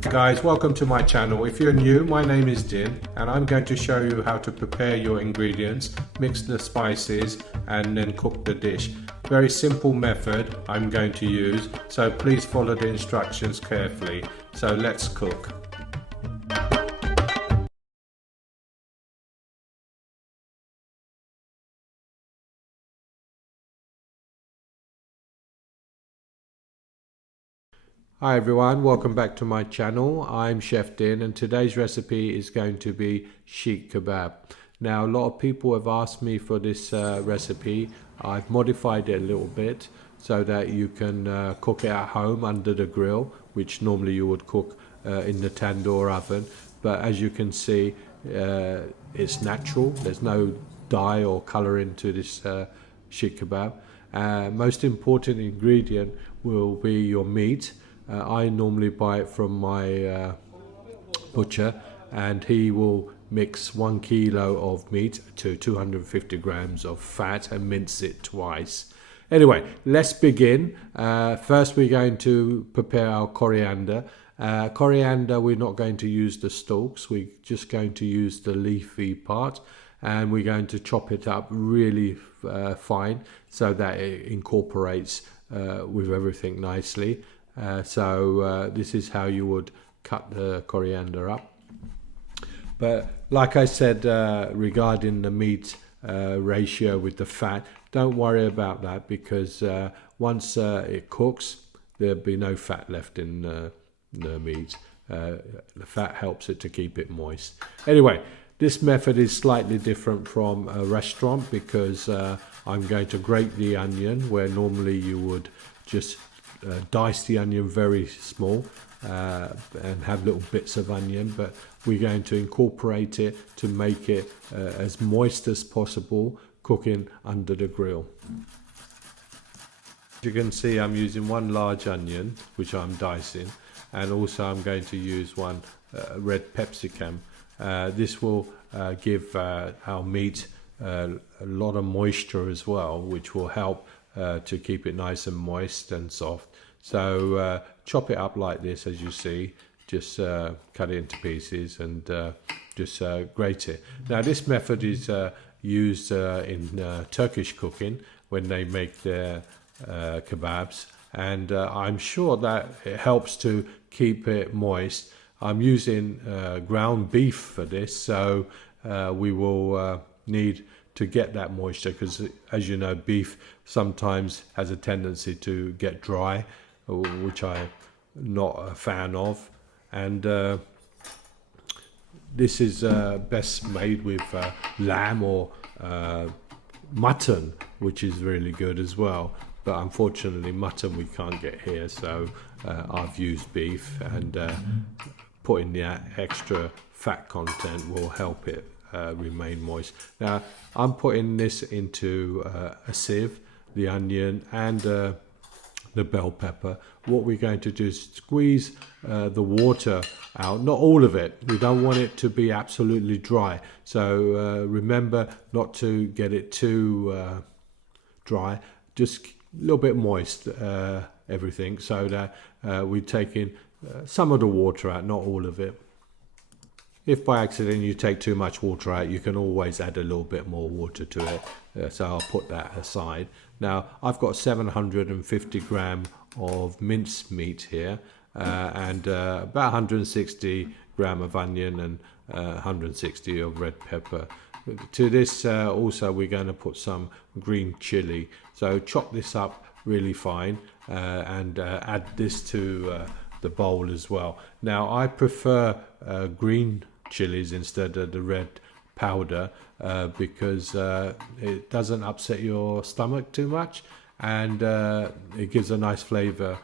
Guys, welcome to my channel. If you're new, my name is Din and I'm going to show you how to prepare your ingredients, mix the spices and then cook the dish. Very simple method I'm going to use, so please follow the instructions carefully. So let's cook. Hi everyone, welcome back to my channel. I'm Chef Din and today's recipe is going to be Seekh Kebab. Now a lot of people have asked me for this recipe. I've modified it a little bit so that you can cook it at home under the grill, which normally you would cook in the tandoor oven. But as you can see, it's natural. There's no dye or colour into this Seekh Kebab. Most important ingredient will be your meat. I normally buy it from my butcher and he will mix 1 kilo of meat to 250 grams of fat and mince it twice. Anyway, let's begin. First we're going to prepare our coriander. Coriander, we're not going to use the stalks, we're just going to use the leafy part, and we're going to chop it up really fine so that it incorporates with everything nicely. This is how you would cut the coriander up. But like I said regarding the meat ratio with the fat, don't worry about that because once it cooks, there'll be no fat left in the meat. The fat helps it to keep it moist. Anyway, this method is slightly different from a restaurant because I'm going to grate the onion where normally you would just dice the onion very small and have little bits of onion, but we're going to incorporate it to make it as moist as possible cooking under the grill. As you can see, I'm using 1 large onion which I'm dicing, and also I'm going to use 1 red capsicum. This will give our meat a lot of moisture as well, which will help to keep it nice and moist and soft. So chop it up like this, as you see, just cut it into pieces and just grate it. Now this method is used in Turkish cooking when they make their kebabs, and I'm sure that it helps to keep it moist. I'm using ground beef for this, so we will need to get that moisture because, as you know, beef sometimes has a tendency to get dry, which I'm not a fan of. And this is best made with lamb or mutton, which is really good as well. But unfortunately mutton we can't get here, so I've used beef, and putting the extra fat content will help it remain moist. Now I'm putting this into a sieve, the onion and the bell pepper. What we're going to do is squeeze the water out, not all of it. We don't want it to be absolutely dry, so remember not to get it too dry, just a little bit moist, everything, so that we're taking some of the water out, not all of it. If by accident you take too much water out, you can always add a little bit more water to it, so I'll put that aside. Now I've got 750 gram of minced meat here, and about 160 gram of onion and 160 of red pepper. To this also we're going to put some green chili, so chop this up really fine and add this to the bowl as well. Now I prefer green chilies instead of the red powder because it doesn't upset your stomach too much, and it gives a nice flavor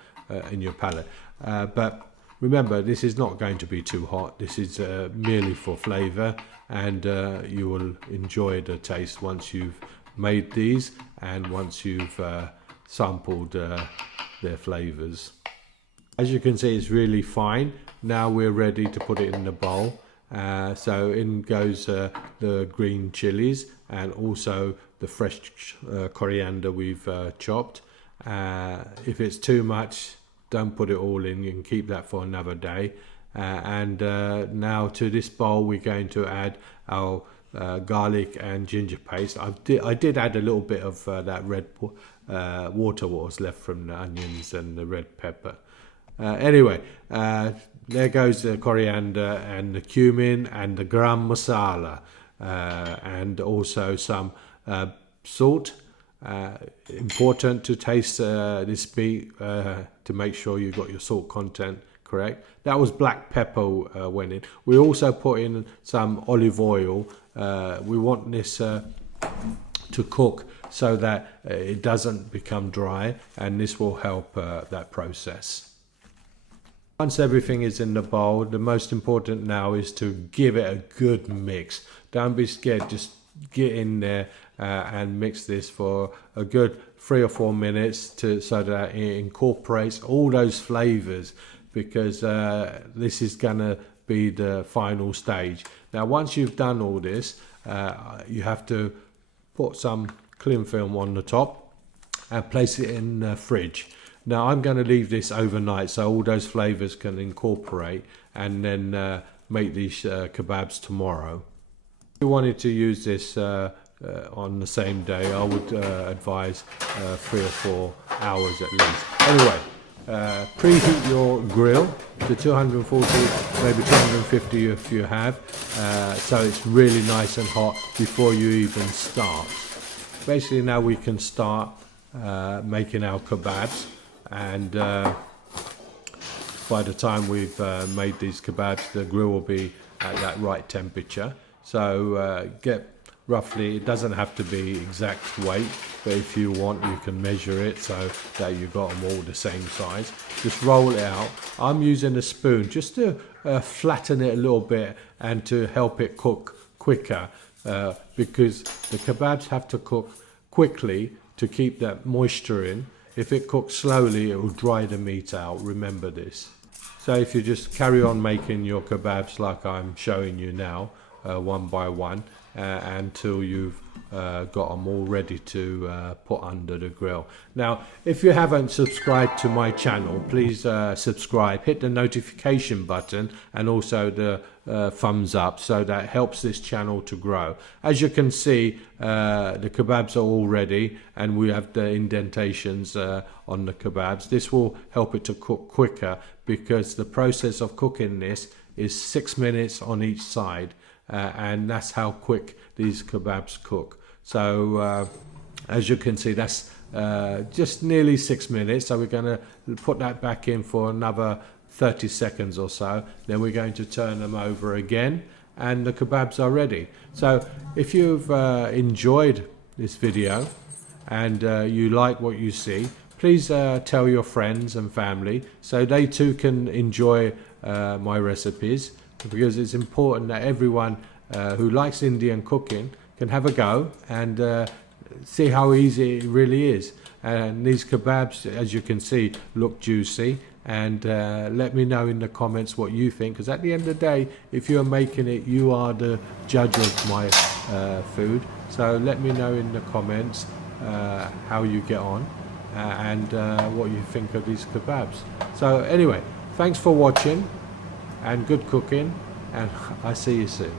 in your palate. But remember, this is not going to be too hot. This is merely for flavor, and you will enjoy the taste once you've made these and once you've sampled their flavors. As you can see, it's really fine. Now we're ready to put it in the bowl. So in goes the green chilies and also the fresh coriander we've chopped. If it's too much, don't put it all in. You can keep that for another day. and now to this bowl we're going to add our garlic and ginger paste. I did add a little bit of that red water what was left from the onions and the red pepper. Anyway, there goes the coriander and the cumin and the garam masala, and also some salt. Important to taste this meat to make sure you got your salt content correct. That was black pepper went in. We also put in some olive oil. We want this to cook so that it doesn't become dry, and this will help that process. Once everything is in the bowl, the most important now is to give it a good mix. Don't be scared, just get in there and mix this for a good 3 or 4 minutes so that it incorporates all those flavors, because this is gonna be the final stage. Now once you've done all this, you have to put some cling film on the top and place it in the fridge. Now I'm going to leave this overnight so all those flavors can incorporate, and then make these kebabs tomorrow. If you wanted to use this on the same day, I would advise 3 or 4 hours at least. Anyway, preheat your grill to 240, maybe 250 if you have, so it's really nice and hot before you even start. Basically now we can start making our kebabs, and by the time we've made these kebabs, the grill will be at that right temperature. So get roughly, it doesn't have to be exact weight, but if you want you can measure it so that you got them all the same size. Just roll it out. I'm using a spoon just to flatten it a little bit and to help it cook quicker, because the kebabs have to cook quickly to keep that moisture in. If it cooks slowly, it will dry the meat out. Remember this. So if you just carry on making your kebabs like I'm showing you now, one by one, until you've got them all ready to put under the grill. Now, if you haven't subscribed to my channel, please subscribe, hit the notification button, and also the thumbs up, so that helps this channel to grow. As you can see, the kebabs are all ready, and we have the indentations on the kebabs. This will help it to cook quicker, because the process of cooking this is 6 minutes on each side, and that's how quick these kebabs cook. So as you can see, that's just nearly 6 minutes. So we're going to put that back in for another 30 seconds or so. Then we're going to turn them over again, and the kebabs are ready. So if you've enjoyed this video and you like what you see, please tell your friends and family so they too can enjoy my recipes, because it's important that everyone who likes Indian cooking can have a go and see how easy it really is. And these kebabs, as you can see, look juicy, and let me know in the comments what you think, because at the end of the day, if you're making it, you are the judge of my food. So let me know in the comments how you get on and what you think of these kebabs. So anyway, thanks for watching and good cooking, and I see you soon.